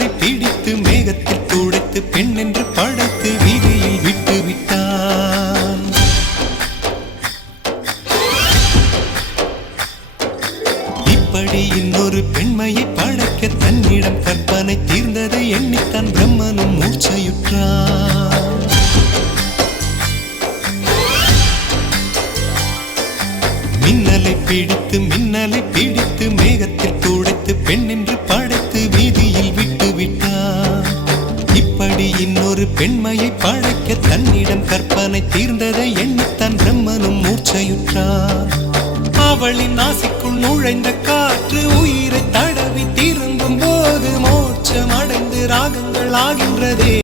மின்னலை பிடித்து மேகத்தில் துடைத்து பெண் என்று படைத்து வீதியில் விட்டு விட்டான். இப்படி இன்னொரு பெண்மையை படைக்க தன்னிடம் கற்பனை தீர்ந்ததை எண்ணித்தான் பிரம்மனும் மூர்ச்சையுற்றான். மின்னலை பிடித்து மேகத்தில் துடைத்து பெண் என்று படைத்து வீதியில் விட்டு விட்டான். இப்படி இன்னொரு பெண்மையை படைக்க தன்னிடம் கற்பனை தீர்ந்ததை எண்ணித்தான் பிரம்மனும் மூர்ச்சையுற்றான். அவளின் நாசிக்குள் நுழைந்த காற்று உயிரை தடவி திரும்பும் போது மோட்சம் அடைந்து ராகங்கள் ஆகின்றதே.